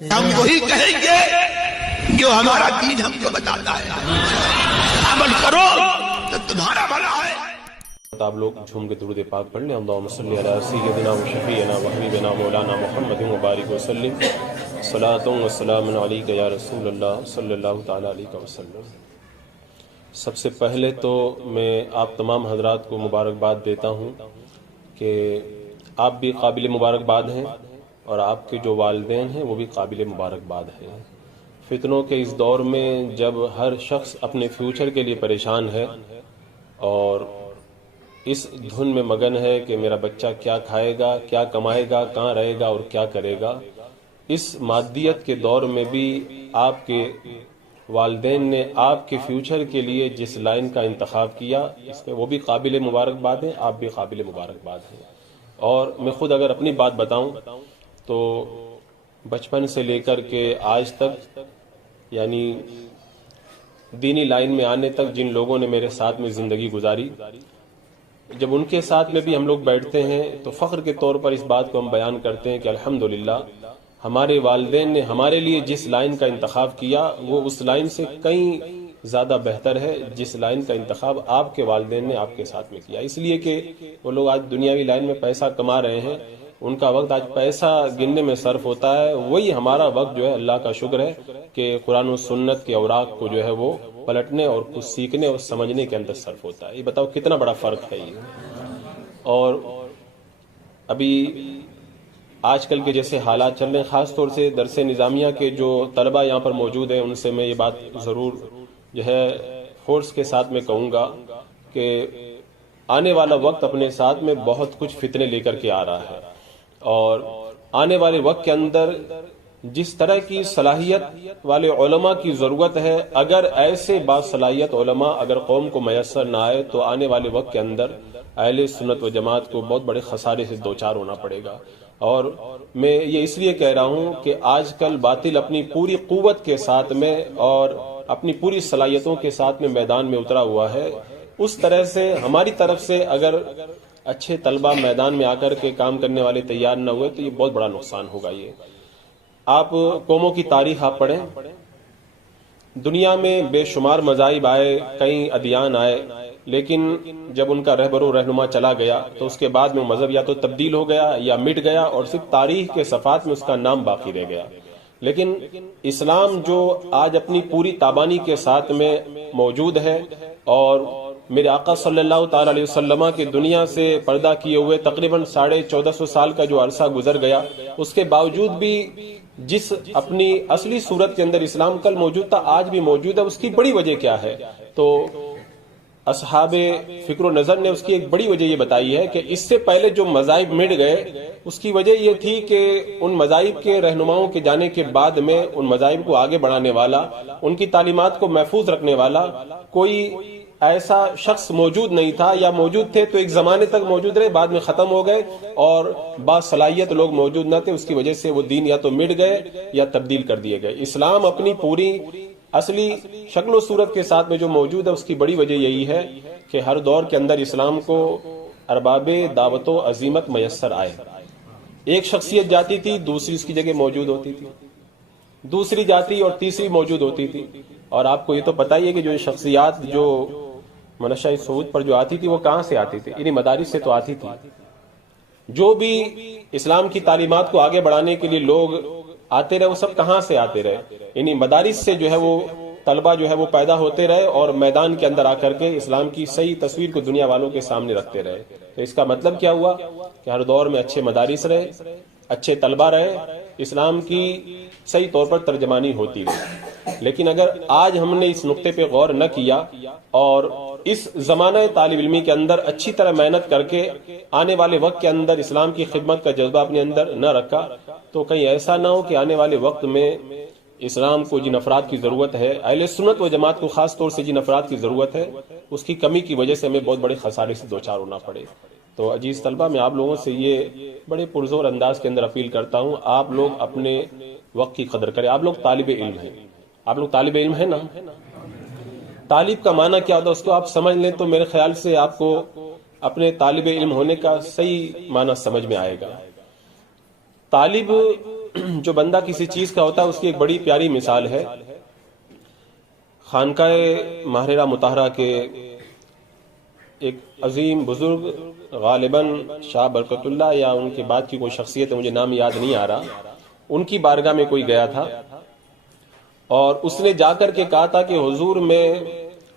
ہم وہی کہیں گے جو ہمارا دین ہم کو بتاتا ہے، عمل کرو تو تمہارا بھلا ہے۔ آپ لوگ جھوم کے درود پاک پڑھ لیں۔ اللہم صلی علی سیدنا و شفیعنا و حبیبنا مولانا محمد مبارک وسلم، صلاۃ و سلام علیک یا رسول اللہ صلی اللہ تعالی علیہ وسلم۔ سب سے پہلے تو میں آپ تمام حضرات کو مبارکباد دیتا ہوں کہ آپ بھی قابل مبارکباد ہیں اور آپ کے جو والدین ہیں وہ بھی قابل مبارکباد ہیں۔ فتنوں کے اس دور میں جب ہر شخص اپنے فیوچر کے لیے پریشان ہے اور اس دھن میں مگن ہے کہ میرا بچہ کیا کھائے گا، کیا کمائے گا، کہاں رہے گا اور کیا کرے گا، اس مادیت کے دور میں بھی آپ کے والدین نے آپ کے فیوچر کے لیے جس لائن کا انتخاب کیا، اس میں وہ بھی قابل مبارکباد ہیں، آپ بھی قابل مبارکباد ہیں۔ اور میں خود اگر اپنی بات بتاؤں تو بچپن سے لے کر کے آج تک، یعنی دینی لائن میں آنے تک جن لوگوں نے میرے ساتھ میں زندگی گزاری، جب ان کے ساتھ میں بھی ہم لوگ بیٹھتے ہیں تو فخر کے طور پر اس بات کو ہم بیان کرتے ہیں کہ الحمدللہ ہمارے والدین نے ہمارے لیے جس لائن کا انتخاب کیا وہ اس لائن سے کئی زیادہ بہتر ہے جس لائن کا انتخاب آپ کے والدین نے آپ کے ساتھ میں کیا، اس لیے کہ وہ لوگ آج دنیاوی لائن میں پیسہ کما رہے ہیں، ان کا وقت آج پیسہ گننے میں صرف ہوتا ہے، وہی ہمارا وقت جو ہے اللہ کا شکر ہے کہ قرآن و سنت کے اوراق کو جو ہے وہ پلٹنے اور کچھ سیکھنے اور سمجھنے کے اندر صرف ہوتا ہے۔ یہ بتاؤ کتنا بڑا فرق ہے یہ۔ اور ابھی آج کل کے جیسے حالات چل رہے ہیں، خاص طور سے درس نظامیہ کے جو طلبہ یہاں پر موجود ہیں ان سے میں یہ بات ضرور جو ہے فورس کے ساتھ میں کہوں گا کہ آنے والا وقت اپنے ساتھ میں بہت کچھ فتنے لے کر کے آ رہا ہے، اور آنے والے وقت کے اندر جس طرح کی صلاحیت والے علماء کی ضرورت ہے، اگر ایسے باصلاحیت علماء اگر قوم کو میسر نہ آئے تو آنے والے وقت کے اندر اہل سنت و جماعت کو بہت بڑے خسارے سے دوچار ہونا پڑے گا۔ اور میں یہ اس لیے کہہ رہا ہوں کہ آج کل باطل اپنی پوری قوت کے ساتھ میں اور اپنی پوری صلاحیتوں کے ساتھ میں میدان میں اترا ہوا ہے، اس طرح سے ہماری طرف سے اگر اچھے طلبہ میدان میں آ کر کے کام کرنے والے تیار نہ ہوئے تو یہ بہت بڑا نقصان ہوگا۔ یہ آپ قوموں کی تاریخ آپ پڑھیں، دنیا میں بے شمار مذاہب آئے، کئی ادیان آئے، لیکن جب ان کا رہبر و رہنما چلا گیا تو اس کے بعد میں مذہب یا تو تبدیل ہو گیا یا مٹ گیا اور صرف تاریخ کے صفحات میں اس کا نام باقی رہ گیا۔ لیکن اسلام جو آج اپنی پوری تابانی کے ساتھ میں موجود ہے، اور میرے آقا صلی اللہ تعالی علیہ وسلم کے دنیا سے پردہ کیے ہوئے تقریباً 1450 سال کا جو عرصہ گزر گیا، اس کے باوجود بھی جس اپنی اصلی صورت کے اندر اسلام کل موجود تھا آج بھی موجود ہے، اس کی بڑی وجہ کیا ہے؟ تو اصحاب فکر و نظر نے اس کی ایک بڑی وجہ یہ بتائی ہے کہ اس سے پہلے جو مذاہب مٹ گئے اس کی وجہ یہ تھی کہ ان مذاہب کے رہنماؤں کے جانے کے بعد میں ان مذاہب کو آگے بڑھانے والا، ان کی تعلیمات کو محفوظ رکھنے والا کوئی ایسا شخص موجود نہیں تھا، یا موجود تھے تو ایک زمانے تک موجود رہے، بعد میں ختم ہو گئے، اور باصلاحیت لوگ موجود نہ تھے، اس کی وجہ سے وہ دین یا تو مٹ گئے یا تبدیل کر دیے گئے۔ اسلام اپنی پوری اصلی شکل و صورت کے ساتھ میں جو موجود ہے اس کی بڑی وجہ یہی ہے کہ ہر دور کے اندر اسلام کو ارباب دعوت و عظیمت میسر آئے۔ ایک شخصیت جاتی تھی، دوسری اس کی جگہ موجود ہوتی تھی، دوسری جاتی اور تیسری موجود ہوتی تھی۔ اور آپ کو یہ تو پتہ ہی ہے کہ جو شخصیات جو منشا صعود پر جو آتی تھی وہ کہاں سے آتی تھی؟ انہی مدارس سے تو آتی تھی۔ جو بھی اسلام کی تعلیمات کو آگے بڑھانے کے لیے لوگ آتے رہے وہ سب کہاں سے آتے رہے؟ انہی مدارس سے جو ہے وہ طلبہ جو ہے وہ پیدا ہوتے رہے اور میدان کے اندر آ کر کے اسلام کی صحیح تصویر کو دنیا والوں کے سامنے رکھتے رہے۔ تو اس کا مطلب کیا ہوا کہ ہر دور میں اچھے مدارس رہے، اچھے طلبہ رہے، اسلام کی صحیح طور پر ترجمانی ہوتی رہی۔ لیکن اگر آج ہم نے اس نقطے پہ غور نہ کیا اور اس زمانہ طالب علمی کے اندر اچھی طرح محنت کر کے آنے والے وقت کے اندر اسلام کی خدمت کا جذبہ اپنے اندر نہ رکھا تو کہیں ایسا نہ ہو کہ آنے والے وقت میں اسلام کو جن افراد کی ضرورت ہے، اہل سنت و جماعت کو خاص طور سے جن افراد کی ضرورت ہے، اس کی کمی کی وجہ سے ہمیں بہت بڑے خسارے سے دوچار ہونا پڑے۔ تو عزیز طلبہ، میں آپ لوگوں سے یہ بڑے پرزور انداز کے اندر اپیل کرتا ہوں، آپ لوگ اپنے وقت کی قدر کریں۔ آپ لوگ طالب علم ہیں، آپ لوگ طالب علم ہیں نا؟ طالب کا معنی کیا ہوتا ہے اس کو آپ سمجھ لیں تو میرے خیال سے آپ کو اپنے طالب علم ہونے کا صحیح معنی سمجھ میں آئے گا۔ طالب جو بندہ کسی چیز کا ہوتا ہے اس کی ایک بڑی پیاری مثال ہے خانقاہ ماہرہ مطہرہ کے ایک عظیم بزرگ، غالباً شاہ برکت اللہ یا ان کے بعد کی کوئی شخصیت ہے، مجھے نام یاد نہیں آ رہا، ان کی بارگاہ میں کوئی گیا تھا اور اس نے جا کر کے کہا تھا کہ حضور میں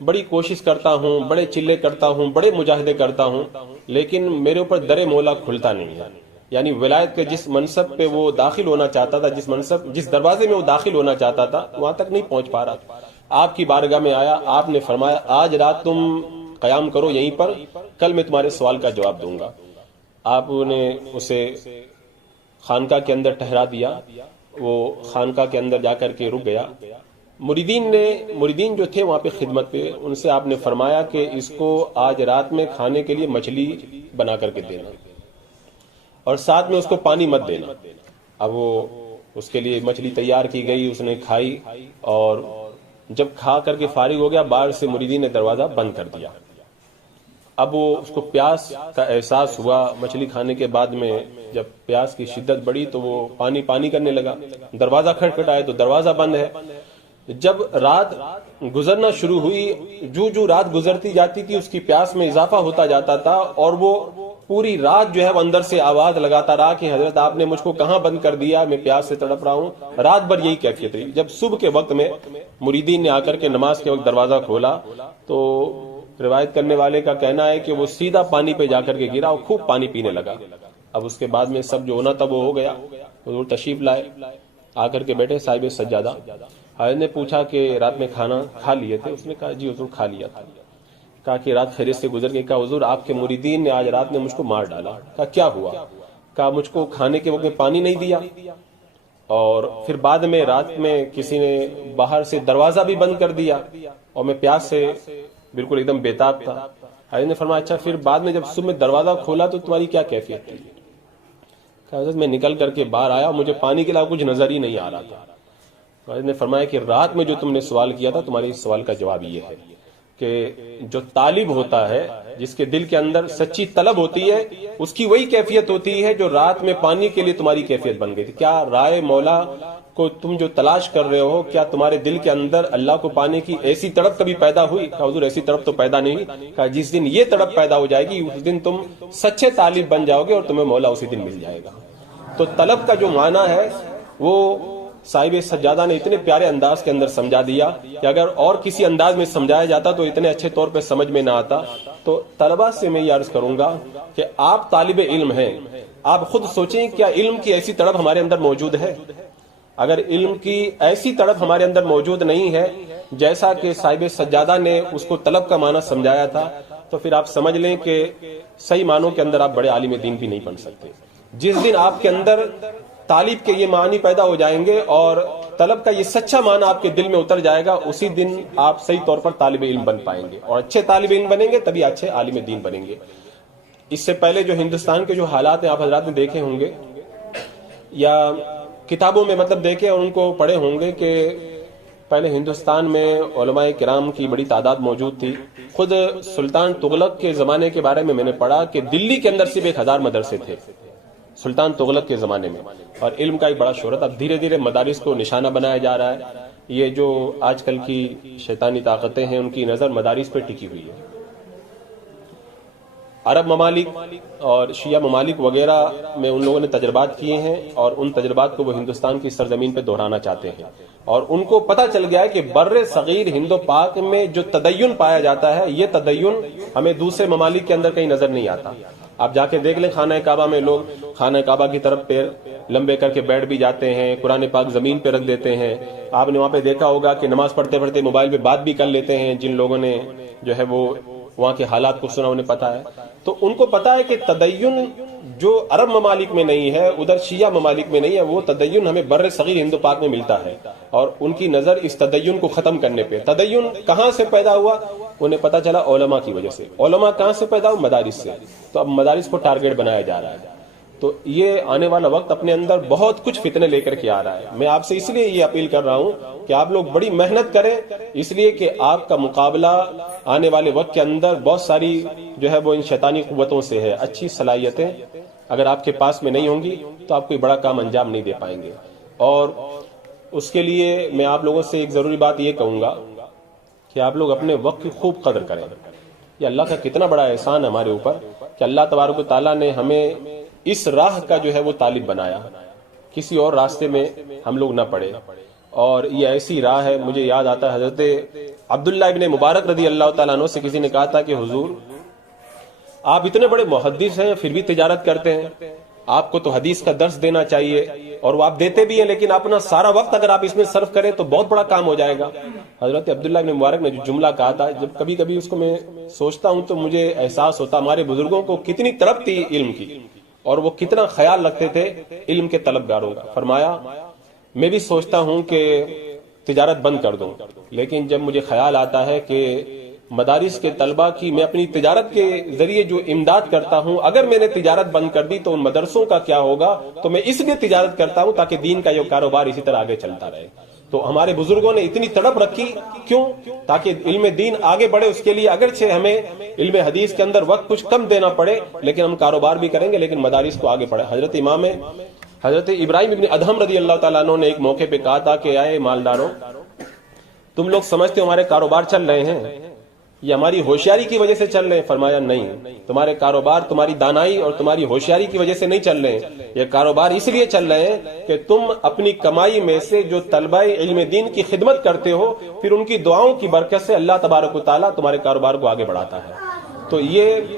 بڑی کوشش کرتا ہوں، بڑے چلے کرتا ہوں، بڑے مجاہدے کرتا ہوں، لیکن میرے اوپر در مولا کھلتا نہیں ہے. یعنی ولایت کے جس منصب پہ وہ داخل ہونا چاہتا تھا، جس دروازے میں وہ داخل ہونا چاہتا تھا، وہاں تک نہیں پہنچ پا رہا. آپ کی بارگاہ میں آیا، آپ نے فرمایا آج رات تم قیام کرو یہیں پر، کل میں تمہارے سوال کا جواب دوں گا. آپ نے اسے خانقاہ کے اندر ٹھہرا دیا، وہ خانقاہ کے اندر جا کر کے رک گیا. مریدین جو تھے وہاں پہ خدمت پہ، ان سے آپ نے فرمایا کہ اس کو آج رات میں کھانے کے لیے مچھلی بنا کر کے دینا اور ساتھ میں اس کو پانی مت دینا. اب وہ اس کے لیے مچھلی تیار کی گئی، اس نے کھائی اور جب کھا کر کے فارغ ہو گیا، باہر سے مریدین نے دروازہ بند کر دیا. اب وہ اس کو پیاس کا احساس ہوا، مچھلی کھانے کے بعد میں جب پیاس کی شدت بڑھی تو وہ پانی کرنے لگا. دروازہ کھٹکھٹایا تو دروازہ بند ہے. جب رات گزرنا شروع ہوئی، جو رات گزرتی جاتی تھی اس کی پیاس میں اضافہ ہوتا جاتا تھا اور وہ پوری رات جو ہے وہ اندر سے آواز لگاتا رہا کہ حضرت آپ نے مجھ کو کہاں بند کر دیا، میں پیاس سے تڑپ رہا ہوں. رات بھر یہی کیفیت رہی. جب صبح کے وقت میں مریدین نے آ کر کے نماز کے وقت دروازہ کھولا تو روایت کرنے والے کا کہنا ہے کہ وہ سیدھا پانی پہ جا کر کے گرا اور خوب پانی پینے لگا. اب اس کے بعد میں سب جو ہونا تھا وہ ہو گیا. حضور تشریف لائے، آ کر کے بیٹھے صاحب سجادہ. حضرت نے پوچھا کہ رات میں کھانا کھا لیے تھے؟ اس نے کہا جی حضور کھا لیا تھا. کہا کہ رات خیریت سے گزر گئی؟ کہا حضور آپ کے مریدین نے آج رات میں مجھ کو مار ڈالا. کہا کیا ہوا؟ کہا مجھ کو کھانے کے وقت میں پانی نہیں دیا اور پھر بعد میں رات میں کسی نے باہر سے دروازہ بھی بند کر دیا اور میں پیاس سے بالکل ایک دم بےتاب تھا. حضرت نے فرمایا اچھا پھر بعد میں جب صبح میں دروازہ کھولا تو تمہاری کیا کیفیت تھی؟ کہا حضرت میں نکل کر کے باہر آیا، مجھے پانی کے علاوہ کچھ نظر ہی نہیں آ رہا تھا. حضرت نے فرمایا کہ رات میں جو تم نے سوال کیا تھا تمہارے اس سوال کا جواب یہ ہے کہ جو طالب ہوتا ہے، جس کے دل کے اندر سچی طلب ہوتی ہے، اس کی وہی کیفیت ہوتی ہے جو رات میں پانی کے لیے تمہاری کیفیت بن گئی تھی. کیا رائے مولا کو تم جو تلاش کر رہے ہو، کیا تمہارے دل کے اندر اللہ کو پانے کی ایسی تڑپ کبھی پیدا ہوئی؟ کہا حضور ایسی تڑپ تو پیدا نہیں ہوئی. کہا جس دن یہ تڑپ پیدا ہو جائے گی اس دن تم سچے طالب بن جاؤ گے اور تمہیں مولا اسی دن مل جائے گا. تو طلب کا جو معنی ہے وہ صاحب سجادہ نے اتنے پیارے انداز کے اندر سمجھا دیا کہ اگر اور کسی انداز میں سمجھایا جاتا تو اتنے اچھے طور پہ سمجھ میں نہ آتا. تو طلبہ سے میں یہ عرض کروں گا کہ آپ طالب علم ہیں، آپ خود سوچیں کیا علم کی ایسی تڑپ ہمارے اندر موجود ہے؟ اگر علم کی ایسی تڑپ ہمارے اندر موجود نہیں ہے جیسا کہ صاحب سجادہ نے اس کو طلب کا معنی سمجھایا تھا تو پھر آپ سمجھ لیں کہ صحیح معنوں کے اندر آپ بڑے عالم دین بھی نہیں بن سکتے. جس دن آپ کے اندر طالب کے یہ معنی پیدا ہو جائیں گے اور طلب کا یہ سچا معنی آپ کے دل میں اتر جائے گا، اسی دن آپ صحیح طور پر طالب علم بن پائیں گے اور اچھے طالب علم بنیں گے تبھی اچھے عالم دین بنیں گے. اس سے پہلے جو ہندوستان کے جو حالات ہیں آپ حضرات نے دیکھے ہوں گے یا کتابوں میں مطلب دیکھے اور ان کو پڑھے ہوں گے کہ پہلے ہندوستان میں علماء کرام کی بڑی تعداد موجود تھی. خود سلطان تغلق کے زمانے کے بارے میں نے پڑھا کہ دلی کے اندر صرف 1000 مدرسے تھے سلطان تغلق کے زمانے میں، اور علم کا ایک بڑا شہرت. اب دھیرے دھیرے مدارس کو نشانہ بنایا جا رہا ہے. یہ جو آج کل کی شیطانی طاقتیں ہیں ان کی نظر مدارس پہ ٹکی ہوئی ہے. عرب ممالک اور شیعہ ممالک وغیرہ میں ان لوگوں نے تجربات کیے ہیں اور ان تجربات کو وہ ہندوستان کی سرزمین پہ دہرانا چاہتے ہیں اور ان کو پتہ چل گیا ہے کہ بر صغیر ہند و پاک میں جو تدین پایا جاتا ہے یہ تدین ہمیں دوسرے ممالک کے اندر کہیں نظر نہیں آتا. آپ جا کے دیکھ لیں خانہ کعبہ میں لوگ خانہ کعبہ کی طرف پیر لمبے کر کے بیٹھ بھی جاتے ہیں، قرآن پاک زمین پہ رکھ دیتے ہیں. آپ نے وہاں پہ دیکھا ہوگا کہ نماز پڑھتے پڑھتے موبائل پہ بات بھی کر لیتے ہیں. جن لوگوں نے جو ہے وہ وہاں کے حالات کو سنا انہیں پتا ہے. تو ان کو پتا ہے کہ تدین جو عرب ممالک میں نہیں ہے، ادھر شیعہ ممالک میں نہیں ہے، وہ تدین ہمیں بر صغیر ہند و پاک میں ملتا ہے اور ان کی نظر اس تدین کو ختم کرنے پہ. تدین کہاں سے پیدا ہوا؟ انہیں پتا چلا علماء کی وجہ سے. علماء کہاں سے پیدا ہوا؟ مدارس سے. تو اب مدارس کو ٹارگیٹ بنایا جا رہا ہے. تو یہ آنے والا وقت اپنے اندر بہت کچھ فتنے لے کر کے آ رہا ہے. میں آپ سے اس لیے یہ اپیل کر رہا ہوں کہ آپ لوگ بڑی محنت کریں، اس لیے کہ آپ کا مقابلہ آنے والے وقت کے اندر بہت ساری جو ہے وہ ان شیطانی قوتوں سے ہے. اچھی صلاحیتیں اگر آپ کے پاس میں نہیں ہوں گی تو آپ کوئی بڑا کام انجام نہیں دے پائیں گے. اور اس کے لیے میں آپ لوگوں سے ایک ضروری بات یہ کہوں گا کہ آپ لوگ اپنے وقت کی خوب قدر کریں. یہ اللہ کا کتنا بڑا احسان ہے ہمارے اوپر کہ اللہ تبارک و تعالیٰ نے ہمیں اس راہ کا جو ہے وہ طالب بنایا, کسی اور راستے میں ہم لوگ نہ پڑے. اور یہ ایسی راہ ہے, مجھے یاد آتا ہے حضرت عبداللہ ابن مبارک رضی اللہ تعالیٰ عنہ سے کسی نے کہا تھا کہ حضور آپ اتنے بڑے محدث ہیں پھر بھی تجارت کرتے ہیں, آپ کو تو حدیث کا درس دینا چاہیے, اور وہ آپ دیتے بھی ہیں, لیکن اپنا سارا وقت اگر آپ اس میں صرف کریں تو بہت بڑا کام ہو جائے گا. حضرت عبداللہ ابن مبارک نے جو جملہ کہا تھا, جب کبھی کبھی اس کو میں سوچتا ہوں تو مجھے احساس ہوتا ہمارے بزرگوں کو کتنی طلب تھی علم کی, اور وہ کتنا خیال رکھتے تھے علم کے طلبگاروں کا. فرمایا میں بھی سوچتا ہوں کہ تجارت بند کر دوں, لیکن جب مجھے خیال آتا ہے کہ مدارس کے طلبہ کی میں اپنی تجارت کے ذریعے جو امداد کرتا ہوں, اگر میں نے تجارت بند کر دی تو ان مدرسوں کا کیا ہوگا, تو میں اس لیے تجارت کرتا ہوں تاکہ دین کا یہ کاروبار اسی طرح آگے چلتا رہے. تو ہمارے بزرگوں نے اتنی تڑپ رکھی, کیوں؟ تاکہ علم دین آگے بڑھے. اس کے لیے اگرچہ ہمیں علم حدیث کے اندر وقت کچھ کم دینا پڑے, لیکن ہم کاروبار بھی کریں گے, لیکن مدارس کو آگے بڑھے. حضرت ابراہیم ابن ادہم رضی اللہ تعالیٰ عنہ نے ایک موقع پہ کہا تھا کہ اے مالداروں, تم لوگ سمجھتے ہو ہمارے کاروبار چل رہے ہیں, یہ ہماری ہوشیاری کی وجہ سے چل رہے ہیں. فرمایا نہیں, تمہارے کاروبار تمہاری دانائی اور تمہاری ہوشیاری کی وجہ سے نہیں چل رہے ہیں, یہ کاروبار اس لیے چل رہے ہیں کہ تم اپنی کمائی میں سے جو طلبہ علم دین کی خدمت کرتے ہو, پھر ان کی دعاؤں کی برکت سے اللہ تبارک و تعالیٰ تمہارے کاروبار کو آگے بڑھاتا ہے. تو یہ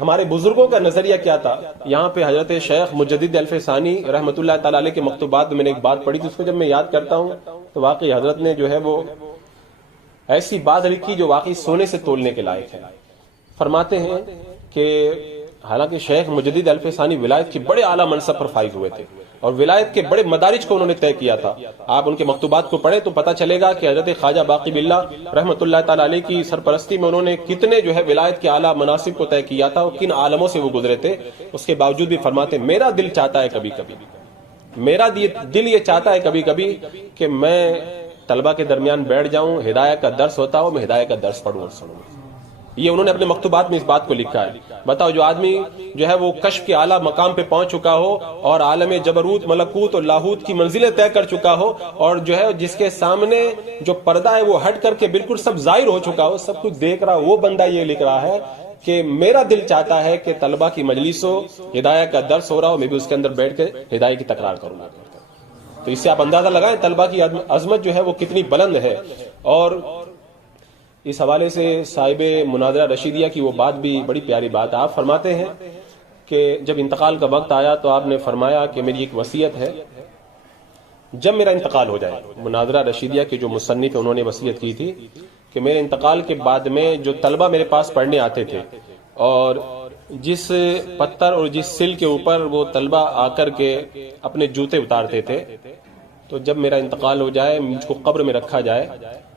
ہمارے بزرگوں کا نظریہ کیا تھا. یہاں پہ حضرت شیخ مجدد الف ثانی رحمۃ اللہ تعالی علیہ کے مکتوبات میں نے ایک بات پڑھی تھی, اس کو جب میں یاد کرتا ہوں تو واقعی حضرت نے جو ہے وہ ایسی بات لکھی جو واقعی سونے سے تولنے کے لائق ہے. فرماتے ہیں کہ حالانکہ شیخ مجدد الف ثانی ولایت کے بڑے اعلیٰ منصب پر فائز ہوئے تھے اور ولایت کے بڑے مدارج کو انہوں نے طے کیا تھا. آپ ان کے مکتوبات کو پڑھیں تو پتہ چلے گا کہ حضرت خواجہ باقی باللہ رحمۃ اللہ تعالی علیہ کی سرپرستی میں انہوں نے کتنے جو ہے ولایت کے اعلیٰ مناصب کو طے کیا تھا اور کن عالموں سے وہ گزرے تھے. اس کے باوجود بھی فرماتے ہیں میرا دل چاہتا ہے کبھی کبھی, میرا دل یہ چاہتا ہے کبھی کبھی کہ میں طلبہ کے درمیان بیٹھ جاؤں, ہدایت کا درس ہوتا ہو, میں ہدایت کا درس پڑھوں اور سنوں. یہ انہوں نے اپنے مکتوبات میں اس بات کو لکھا ہے. بتاؤ, جو آدمی جو ہے وہ کشف کے اعلیٰ مقام پہ پہنچ چکا ہو اور عالم جبروت ملکوت اور لاہوت کی منزلیں طے کر چکا ہو, اور جو ہے جس کے سامنے جو پردہ ہے وہ ہٹ کر کے بالکل سب ظاہر ہو چکا ہو, سب کچھ دیکھ رہا, وہ بندہ یہ لکھ رہا ہے کہ میرا دل چاہتا ہے کہ طلبہ کی مجلس ہو, ہدایت کا درس ہو رہا ہو, میں بھی اس کے اندر بیٹھ کے ہدایت کی تکرار کروں گا. تو اس سے آپ اندازہ لگائیں طلبہ کی عظمت جو ہے وہ کتنی بلند ہے. اور اس حوالے سے صاحب مناظرہ رشیدیہ کی وہ بات بھی بڑی پیاری بات ہے. آپ فرماتے ہیں کہ جب انتقال کا وقت آیا تو آپ نے فرمایا کہ میری ایک وصیت ہے, جب میرا انتقال ہو جائے. مناظرہ رشیدیہ کے جو مصنف انہوں نے وصیت کی تھی کہ میرے انتقال کے بعد میں جو طلبہ میرے پاس پڑھنے آتے تھے اور جس پتھر اور جس سل کے اوپر وہ طلبہ آ کر کے اپنے جوتے اتارتے تھے, تو جب میرا انتقال ہو جائے, مجھ کو قبر میں رکھا جائے,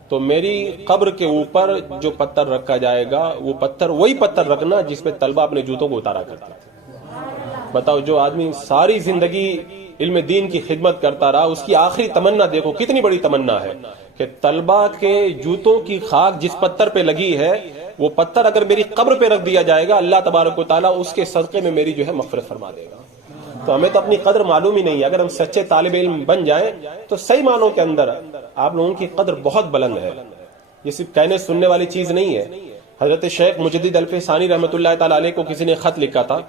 تو میری قبر کے اوپر جو پتھر رکھا جائے گا وہ پتھر وہی پتھر رکھنا جس پہ طلبہ اپنے جوتوں کو اتارا کرتے تھے. بتاؤ, جو آدمی ساری زندگی علم دین کی خدمت کرتا رہا, اس کی آخری تمنا دیکھو کتنی بڑی تمنا ہے کہ طلبہ کے جوتوں کی خاک جس پتھر پہ لگی ہے وہ پتھر اگر میری قبر پہ رکھ دیا جائے گا, اللہ تبارک و تعالیٰ اس کے صدقے میں میری جو ہے مغفرت فرما دے گا. تو ہمیں تو اپنی قدر معلوم ہی نہیں ہے. اگر ہم سچے طالب علم بن جائیں تو صحیح معنوں کے اندر آپ لوگوں کی قدر بہت بلند ہے. یہ صرف کہنے سننے والی چیز نہیں ہے. حضرت شیخ مجدد الف ثانی رحمۃ اللہ تعالی علیہ کو کسی نے خط لکھا تھا.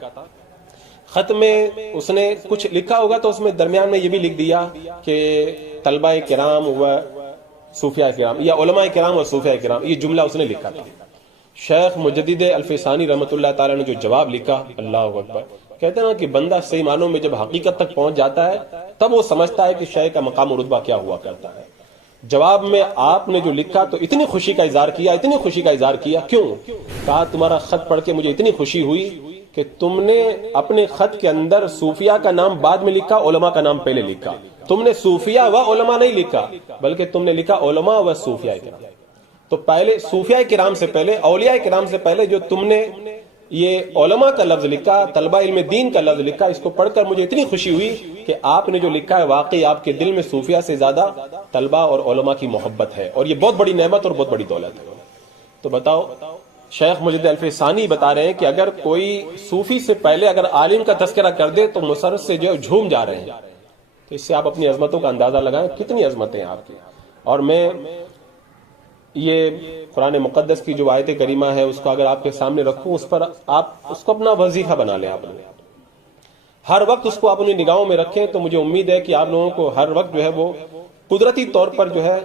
خط میں اس نے کچھ لکھا ہوگا تو اس میں درمیان میں یہ بھی لکھ دیا کہ طلبہ کرام و صوفیاء کرام یا علماء کرام اور صوفیاء کرام, یہ جملہ اس نے لکھا تھا. شیخ مجدد الف ثانی رحمۃ اللہ تعالی نے جو جواب لکھا, اللہ اکبر, کہتے ہیں نا کہ بندہ صحیح معنوں میں جب حقیقت تک پہنچ جاتا ہے تب وہ سمجھتا ہے کہ شیخ کا مقام و رتبہ کیا ہوا کرتا ہے. جواب میں آپ نے جو لکھا تو اتنی خوشی کا اظہار کیا, اتنی خوشی کا اظہار کیا. کیوں؟ کہا تمہارا خط پڑھ کے مجھے اتنی خوشی ہوئی کہ تم نے اپنے خط کے اندر صوفیاء کا نام بعد میں لکھا, علماء کا نام پہلے لکھا. تم نے صوفیاء و علماء نہیں لکھا بلکہ تم نے لکھا علماء و صوفیاء کرام. تو پہلے صوفیاء کرام سے پہلے, اولیاء کرام سے پہلے جو تم نے یہ علماء کا لفظ لکھا, طلبہ علم دین کا لفظ لکھا, اس کو پڑھ کر مجھے اتنی خوشی ہوئی کہ آپ نے جو لکھا ہے واقعی آپ کے دل میں صوفیاء سے زیادہ طلبہ اور علماء کی محبت ہے, اور یہ بہت بڑی نعمت اور بہت بڑی دولت ہے. تو بتاؤ, شیخ مجدد الف ثانی بتا رہے ہیں کہ اگر کوئی صوفی سے پہلے اگر عالم کا تذکرہ کر دے تو مسرت سے جو جھوم جا رہے ہیں. تو اس سے آپ اپنی عظمتوں کا اندازہ لگائیں کتنی عظمتیں ہیں آپ کی. اور میں یہ قرآن مقدس کی جو آیت کریمہ ہے اس کو اگر آپ کے سامنے رکھوں، اس پر آپ اس کو اپنا وظیفہ بنا لیں. آپ ہر وقت اس کو اپنی نگاہوں میں رکھیں تو مجھے امید ہے کہ آپ لوگوں کو ہر وقت جو ہے وہ قدرتی طور پر جو ہے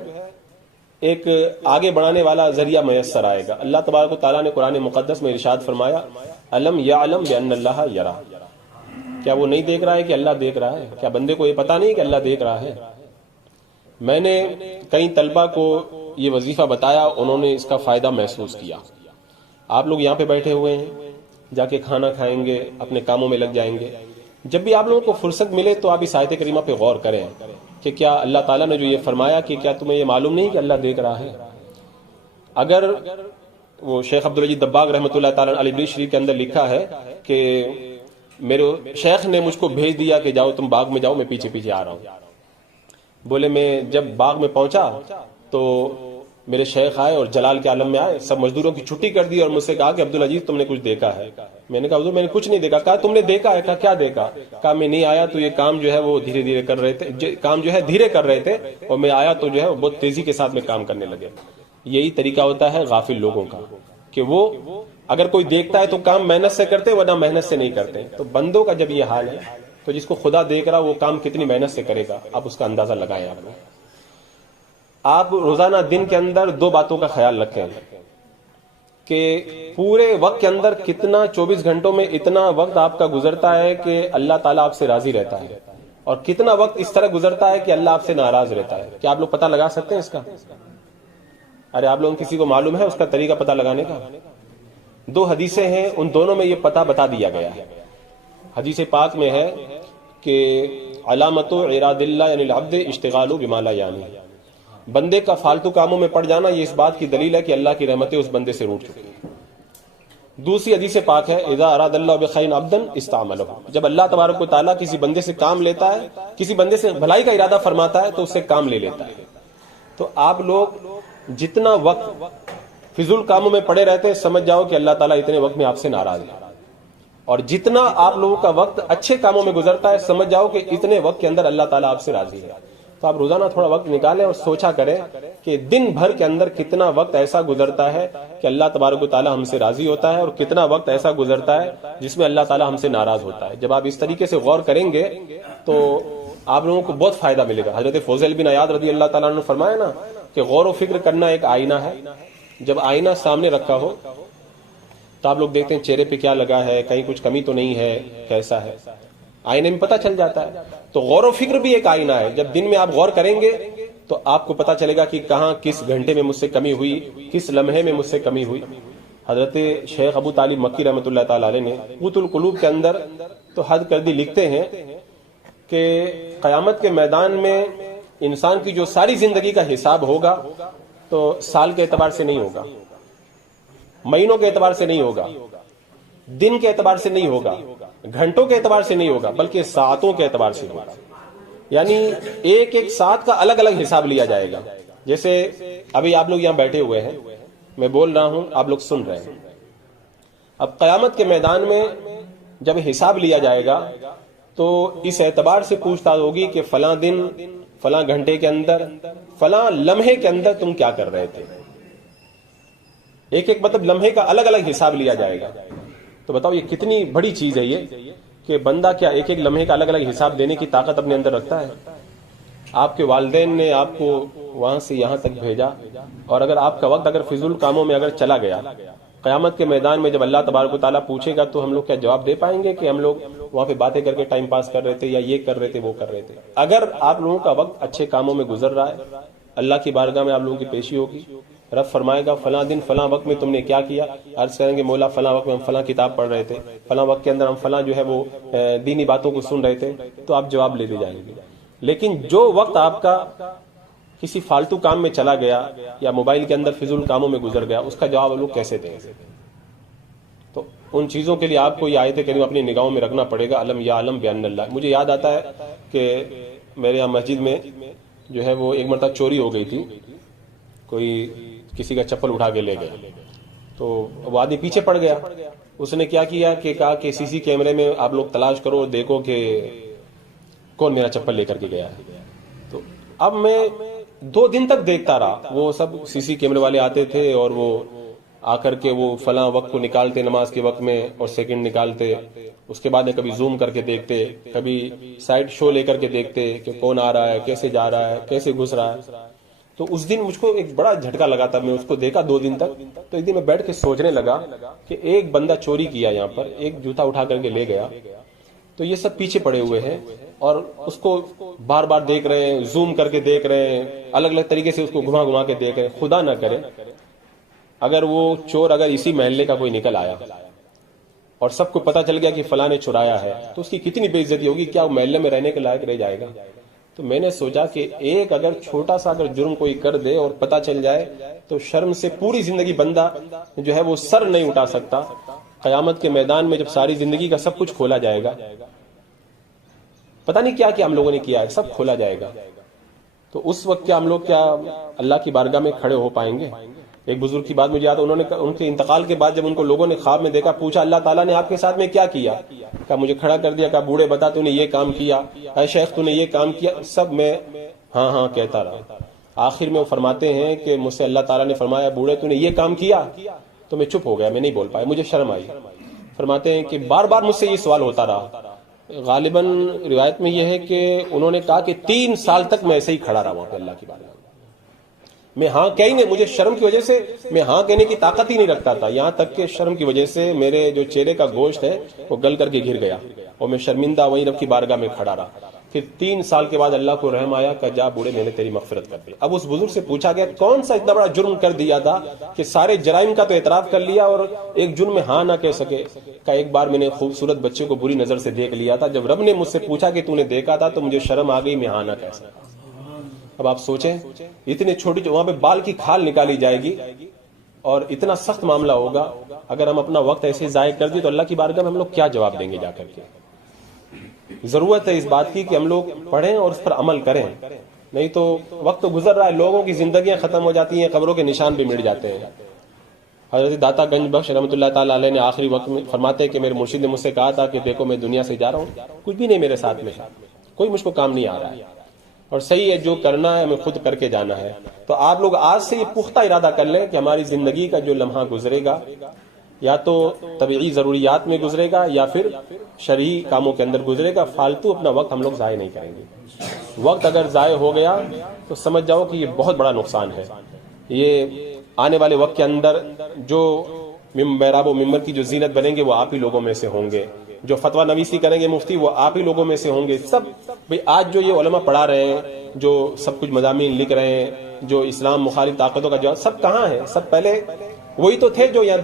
ایک آگے بڑھانے والا ذریعہ میسر آئے گا. اللہ تبارک و تعالیٰ نے قرآن مقدس میں ارشاد فرمایا الم یعلم بان اللہ یرا، کیا وہ نہیں دیکھ رہا ہے کہ اللہ دیکھ رہا ہے؟ کیا بندے کو یہ پتا نہیں کہ اللہ دیکھ رہا ہے؟ میں نے کئی طلبہ کو یہ وظیفہ بتایا، انہوں نے اس کا فائدہ محسوس کیا. آپ لوگ یہاں پہ بیٹھے ہوئے ہیں، جا کے کھانا کھائیں گے، اپنے کاموں میں لگ جائیں گے. جب بھی آپ لوگوں کو فرصت ملے تو آپ اس آیت کریمہ پہ غور کریں کہ کیا اللہ تعالیٰ نے جو یہ فرمایا کہ کیا تمہیں یہ معلوم نہیں کہ اللہ دیکھ رہا ہے؟ اگر وہ شیخ عبدالعزیز دباغ رحمۃ اللہ تعالیٰ علی بریلوی شریف کے اندر لکھا ہے کہ میرے شیخ نے مجھ کو بھیج دیا کہ جاؤ تم باغ میں جاؤ، میں پیچھے پیچھے آ رہا ہوں. بولے میں جب باغ میں پہنچا تو میرے شیخ آئے اور جلال کے عالم میں آئے، سب مزدوروں کی چھٹی کر دی اور مجھ سے کہا کہ عبدالعزیز تم نے کچھ دیکھا ہے؟ میں نے کہا حضور میں نے کچھ نہیں دیکھا. کہا تم نے دیکھا ہے؟ کہا کیا دیکھا؟ کہا میں نہیں آیا تو یہ کام جو ہے وہ دھیرے دھیرے کر رہے تھے، کام جو ہے دھیرے کر رہے تھے، اور میں آیا تو جو ہے بہت تیزی کے ساتھ میں کام کرنے لگے. یہی طریقہ ہوتا ہے غافل لوگوں کا کہ وہ اگر کوئی دیکھتا ہے تو کام محنت سے کرتے ورنہ محنت سے نہیں کرتے. تو بندوں کا جب یہ حال ہے تو جس کو خدا دیکھ رہا وہ کام کتنی محنت سے کرے گا، آپ اس کا اندازہ لگائیں. آپ روزانہ دن کے اندر دو باتوں کا خیال رکھیں کہ پورے وقت کے اندر کتنا 24 گھنٹوں میں اتنا وقت آپ کا گزرتا ہے کہ اللہ تعالیٰ آپ سے راضی رہتا ہے، اور کتنا وقت اس طرح گزرتا ہے کہ اللہ آپ سے ناراض رہتا ہے. کیا آپ لوگ پتہ لگا سکتے ہیں اس کا؟ ارے آپ لوگوں کسی کو معلوم ہے اس کا طریقہ پتہ لگانے کا؟ دو حدیثیں ہیں، ان دونوں میں یہ پتہ بتا دیا گیا ہے. حدیث پاک میں ہے کہ علامت عراض اللہ یعنی العبد اشتغال بما لا یعنی، بندے کا فالتو کاموں میں پڑ جانا یہ اس بات کی دلیل ہے کہ اللہ کی رحمتیں اس بندے سے روٹ چکی ہیں. دوسری حدیث پاک ہے اذا اراد اللہ بخیر عبدا استعملہ، جب اللہ تبارک و تعالیٰ کسی بندے سے کام لیتا ہے، کسی بندے سے بھلائی کا ارادہ فرماتا ہے تو اس سے کام لے لیتا ہے. تو آپ لوگ جتنا وقت فضول کاموں میں پڑے رہتے ہیں سمجھ جاؤ کہ اللہ تعالیٰ اتنے وقت میں آپ سے ناراض ہے، اور جتنا آپ لوگوں کا وقت اچھے کاموں میں گزرتا ہے سمجھ جاؤ کہ اتنے وقت کے اندر اللہ تعالیٰ آپ سے راضی ہے. تو آپ روزانہ تھوڑا وقت نکالیں اور سوچا کریں کہ دن بھر کے اندر کتنا وقت ایسا گزرتا ہے کہ اللہ تبارک و تعالیٰ ہم سے راضی ہوتا ہے، اور کتنا وقت ایسا گزرتا ہے جس میں اللہ تعالیٰ ہم سے ناراض ہوتا ہے. جب آپ اس طریقے سے غور کریں گے تو آپ لوگوں کو بہت فائدہ ملے گا. حضرت فضیل بن عیاض رضی اللہ تعالیٰ عنہ نے فرمایا نا کہ غور و فکر کرنا ایک آئینہ ہے. جب آئینہ سامنے رکھا ہو تو آپ لوگ دیکھتے ہیں چہرے پہ کیا لگا ہے، کہیں کچھ کمی تو نہیں ہے، کیسا ہے، آئینے میں پتہ چل جاتا ہے. تو غور و فکر بھی ایک آئینہ ہے. جب دن میں آپ غور کریں گے تو آپ کو پتہ چلے گا کہ کہاں کس گھنٹے میں مجھ سے کمی ہوئی، کس لمحے میں مجھ سے کمی ہوئی. حضرت شیخ ابو طالب مکی رحمۃ اللہ تعالی علیہ نے قوت القلوب کے اندر تو حد کر دی، لکھتے ہیں کہ قیامت کے میدان میں انسان کی جو ساری زندگی کا حساب ہوگا تو سال کے اعتبار سے نہیں ہوگا، مہینوں کے اعتبار سے نہیں ہوگا، دن کے اعتبار سے نہیں ہوگا، گھنٹوں کے اعتبار سے نہیں ہوگا، بلکہ ساعتوں کے اعتبار سے ہوگا. یعنی ایک ایک ساعت کا الگ الگ حساب لیا جائے گا. جیسے ابھی آپ لوگ یہاں بیٹھے ہوئے ہیں، میں بول رہا ہوں، آپ لوگ سن رہے ہیں. اب قیامت کے میدان میں جب حساب لیا جائے گا تو اس اعتبار سے پوچھ تاچھ ہوگی کہ فلاں دن فلاں گھنٹے کے اندر فلاں لمحے کے اندر تم کیا کر رہے تھے. ایک ایک مطلب لمحے کا الگ الگ حساب لیا جائے گا. تو بتاؤ یہ کتنی بڑی چیز ہے یہ کہ بندہ کیا ایک ایک لمحے کا الگ الگ حساب دینے کی طاقت اپنے اندر رکھتا ہے. آپ کے والدین نے آپ کو وہاں سے یہاں تک بھیجا، اور اگر آپ کا وقت اگر فضول کاموں میں اگر چلا گیا، قیامت کے میدان میں جب اللہ تبارک و تعالیٰ پوچھے گا تو ہم لوگ کیا جواب دے پائیں گے کہ ہم لوگ وہاں پہ باتیں کر کے ٹائم پاس کر رہے تھے، یا یہ کر رہے تھے، وہ کر رہے تھے. اگر آپ لوگوں کا وقت اچھے کاموں میں گزر رہا ہے، اللہ کی بارگاہ میں آپ لوگوں کی پیشی ہوگی، رب فرمائے گا فلاں دن فلاں وقت میں تم نے کیا کیا. عرض کریں گے مولا فلاں وقت میں ہم فلاں کتاب پڑھ رہے تھے، فلاں وقت کے اندر ہم فلاں جو ہے وہ دینی باتوں کو سن رہے تھے. تو آپ جواب لیتے جائیں گے. لیکن جو وقت آپ کا کسی فالتو کام میں چلا گیا یا موبائل کے اندر فضول کاموں میں گزر گیا، اس کا جواب لوگ کیسے دیں گے؟ تو ان چیزوں کے لیے آپ کو یہ آیت کریمہ اپنی نگاہوں میں رکھنا پڑے گا. علم یا علم بیان اللہ. مجھے یاد آتا ہے کہ میرے یہاں مسجد میں جو ہے وہ ایک مرتبہ چوری ہو گئی تھی. کوئی کسی کا چپل اٹھا کے لے گئے تو وہ آدمی پیچھے پڑ گیا. اس نے کیا کیا کہ کہا کہ سی سی کیمرے میں آپ لوگ تلاش کرو، دیکھو کہ کون میرا چپل لے کر کے گیا ہے. تو اب میں 2 دن تک دیکھتا رہا. وہ سب CC کیمرے والے آتے تھے اور وہ آ کر کے وہ فلاں وقت کو نکالتے نماز کے وقت میں اور سیکنڈ نکالتے. اس کے بعد میں کبھی زوم کر کے دیکھتے, کبھی سائڈ شو لے کر کے دیکھتے کہ کون آ رہا ہے, کیسے جا رہا ہے, کیسے گھس رہا ہے. تو اس دن مجھ کو ایک بڑا جھٹکا لگا تھا. میں اس کو دیکھا 2 دن تک, تو ایک دن میں بیٹھ کے سوچنے لگا کہ ایک بندہ چوری کیا یہاں پر, ایک جوتا اٹھا کر کے لے گیا, تو یہ سب پیچھے پڑے ہوئے ہیں اور اس کو بار بار دیکھ رہے ہیں, زوم کر کے دیکھ رہے ہیں, الگ الگ طریقے سے اس کو گھما گھما کے دیکھ رہے ہیں. خدا نہ کرے اگر وہ چور اگر اسی محلے کا کوئی نکل آیا اور سب کو پتا چل گیا کہ فلاں نے چرایا ہے, تو اس کی کتنی بے عزتی ہوگی, کیا وہ محلے میں رہنے کے لائق رہ جائے گا. تو میں نے سوچا کہ ایک اگر چھوٹا سا اگر جرم کوئی کر دے اور پتا چل جائے تو شرم سے پوری زندگی بندہ جو ہے وہ سر نہیں اٹھا سکتا. قیامت کے میدان میں جب ساری زندگی کا سب کچھ کھولا جائے گا, پتہ نہیں کیا کیا ہم لوگوں نے کیا ہے, سب کھولا جائے گا, تو اس وقت کیا ہم لوگ کیا اللہ کی بارگاہ میں کھڑے ہو پائیں گے. ایک بزرگ کی بات مجھے یاد ہے, انہوں نے ان کے انتقال کے بعد جب ان کو لوگوں نے خواب میں دیکھا, پوچھا اللہ تعالیٰ نے آپ کے ساتھ میں کیا کیا, کہا مجھے کھڑا کر دیا, کہا بوڑھے بتا تو نے یہ کام کیا, اے شیخ تو نے یہ کام کیا, سب میں ہاں ہاں کہتا رہا. آخر میں وہ فرماتے ہیں کہ مجھ سے اللہ تعالیٰ نے فرمایا بوڑھے تو نے یہ کام کیا, تو میں چپ ہو گیا, میں نہیں بول پایا, مجھے شرم آئی. فرماتے ہیں کہ بار بار مجھ سے یہ سوال ہوتا رہا. غالباً روایت میں یہ ہے کہ انہوں نے کہا کہ 3 سال تک میں ایسے ہی کھڑا رہا وہاں پہ اللہ کی بارگاہ میں. میں ہاں کہہ ہی نہیں, مجھے شرم کی وجہ سے میں ہاں کہنے کی طاقت ہی نہیں رکھتا تھا, یہاں تک کہ شرم کی وجہ سے میرے جو چہرے کا گوشت ہے وہ گل کر کے گر گیا اور میں شرمندہ وہیں رب کی بارگاہ میں کھڑا رہا. پھر 3 سال کے بعد اللہ کو رحم آیا کہ جا بوڑھے میں نے تیری مغفرت کر دی. اب اس بزرگ سے پوچھا گیا کون سا اتنا بڑا جرم کر دیا تھا کہ سارے جرائم کا تو اعتراف کر لیا اور ایک جرم میں ہاں نہ کہہ سکے. کہ ایک بار میں نے خوبصورت بچے کو بری نظر سے دیکھ لیا تھا, جب رب نے مجھ سے پوچھا کہ تو نے دیکھا تھا تو مجھے شرم آ گئی, میں ہاں نہ کہہ سکا. اب آپ سوچیں اتنے چھوٹی وہاں پہ بال کی کھال نکالی جائے گی اور اتنا سخت معاملہ ہوگا. اگر ہم اپنا وقت ایسے ضائع کر دیں تو اللہ کی بارگاہ میں ہم لوگ کیا جواب دیں گے جا کر کے. ضرورت ہے اس بات کی کہ ہم لوگ پڑھیں اور اس پر عمل کریں, نہیں تو وقت تو گزر رہا ہے, لوگوں کی زندگیاں ختم ہو جاتی ہیں, قبروں کے نشان بھی مٹ جاتے ہیں. حضرت داتا گنج بخش رحمۃ اللہ تعالی علیہ نے آخری وقت میں فرماتے ہیں کہ میرے مرشد نے مجھ سے کہا تھا کہ دیکھو میں دنیا سے جا رہا ہوں, کچھ بھی نہیں میرے ساتھ میں, کوئی مجھ کو کام نہیں آ رہا ہے, اور صحیح ہے جو کرنا ہے ہمیں خود کر کے جانا ہے. تو آپ لوگ آج سے یہ پختہ ارادہ کر لیں کہ ہماری زندگی کا جو لمحہ گزرے گا یا تو طبعی ضروریات میں گزرے گا یا پھر شرعی کاموں کے اندر گزرے گا. فالتو اپنا وقت ہم لوگ ضائع نہیں کریں گے. وقت اگر ضائع ہو گیا تو سمجھ جاؤ کہ یہ بہت بڑا نقصان ہے. یہ آنے والے وقت کے اندر جو محراب و ممبر کی جو زینت بنیں گے وہ آپ ہی لوگوں میں سے ہوں گے, جو فتویٰ نویسی کریں گے مفتی وہ آپ ہی لوگوں میں سے ہوں گے. سب بھئی آج جو یہ علماء پڑھا رہے ہیں, جو سب کچھ مضامین لکھ رہے ہیں, جو اسلام مخالف طاقتوں کا جواب, سب کہاں ہیں؟ سب پہلے وہی تو تھے جو یہاں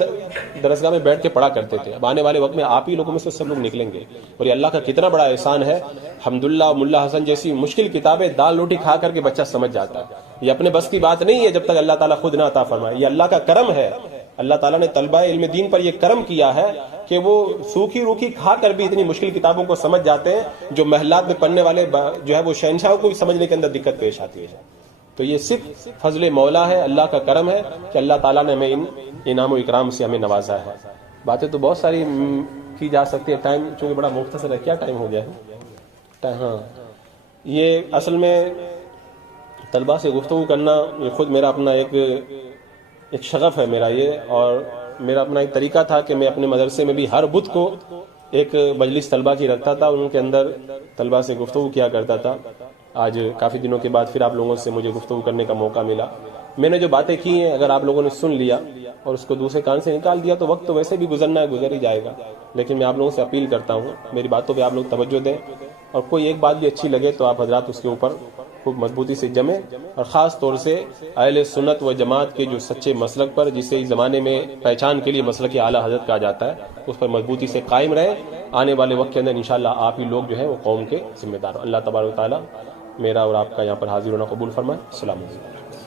درسگاہ میں بیٹھ کے پڑھا کرتے تھے. اب آنے والے وقت میں آپ ہی لوگوں میں سے سب لوگ نکلیں گے, اور یہ اللہ کا کتنا بڑا احسان ہے. حمداللہ ملا حسن جیسی مشکل کتابیں دال روٹی کھا کر کے بچہ سمجھ جاتا ہے. یہ اپنے بس کی بات نہیں ہے جب تک اللہ تعالیٰ خود نہ عطا فرمائے. یہ اللہ کا کرم ہے. اللہ تعالیٰ نے طلبہ علم دین پر یہ کرم کیا ہے کہ وہ سوکھی روکھی کھا کر بھی اتنی مشکل کتابوں کو سمجھ جاتے ہیں جو محلات میں پڑھنے والے جو ہے وہ شہنشاہوں کو بھی سمجھنے کے اندر دقت پیش آتی ہے. تو یہ صرف فضل مولا ہے, اللہ کا کرم ہے کہ اللہ تعالیٰ نے ہمیں ان انعام و اکرام سے ہمیں نوازا ہے. باتیں تو بہت ساری کی جا سکتی ہے, ٹائم چونکہ بڑا مختصر ہے. کیا ٹائم ہو گیا ہے؟ ہاں, یہ اصل میں طلبہ سے گفتگو کرنا یہ خود میرا اپنا ایک شغف ہے میرا یہ, اور میرا اپنا ایک طریقہ تھا کہ میں اپنے مدرسے میں بھی ہر بدھ کو ایک مجلس طلبہ کی رکھتا تھا, ان کے اندر طلبہ سے گفتگو کیا کرتا تھا. آج کافی دنوں کے بعد پھر آپ لوگوں سے مجھے گفتگو کرنے کا موقع ملا. میں نے جو باتیں کی ہیں اگر آپ لوگوں نے سن لیا اور اس کو دوسرے کان سے نکال دیا تو وقت تو ویسے بھی گزرنا ہے, گزر ہی جائے گا. لیکن میں آپ لوگوں سے اپیل کرتا ہوں میری باتوں پہ آپ لوگ توجہ دیں, اور کوئی ایک بات بھی اچھی لگے تو آپ حضرات اس کے اوپر خوب مضبوطی سے جمیں, اور خاص طور سے اہل سنت و جماعت کے جو سچے مسلک پر, جسے اس زمانے میں پہچان کے لیے مسلک اعلیٰ حضرت کہا جاتا ہے, اس پر مضبوطی سے قائم رہیں. آنے والے وقت کے اندر انشاءاللہ آپ ہی لوگ جو ہیں وہ قوم کے ذمہ دار. اللہ تبارک و تعالیٰ میرا اور آپ کا یہاں پر حاضر ہونا قبول فرمائے. السلام علیکم.